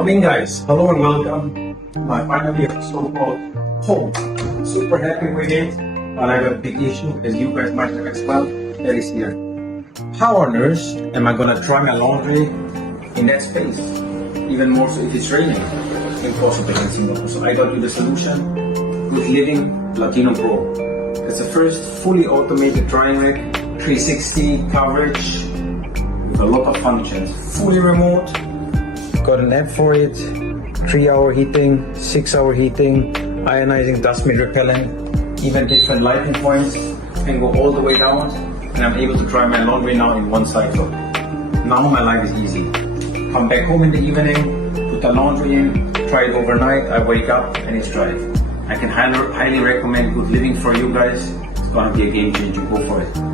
Coming guys, hello and welcome to my final year so-called home. Super happy with it, but I have a big issue, as you guys might have as well, that is here. How on earth am I gonna dry my laundry in that space? Even more so if it's raining. Impossible in Singapore. So I got you the solution, GoodLiving Latino Pro. It's the first fully automated drying rack, 360 coverage, with a lot of functions. Fully remote. Got an app for it, 3-hour heating, 6-hour heating, ionizing dust mite repellent, even different lighting points, can go all the way down, and I'm able to dry my laundry now in one cycle. Now my life is easy. Come back home in the evening, put the laundry in, try it overnight, I wake up and it's dry. I can highly recommend GoodLiving for you guys. It's gonna be a game changer, go for it.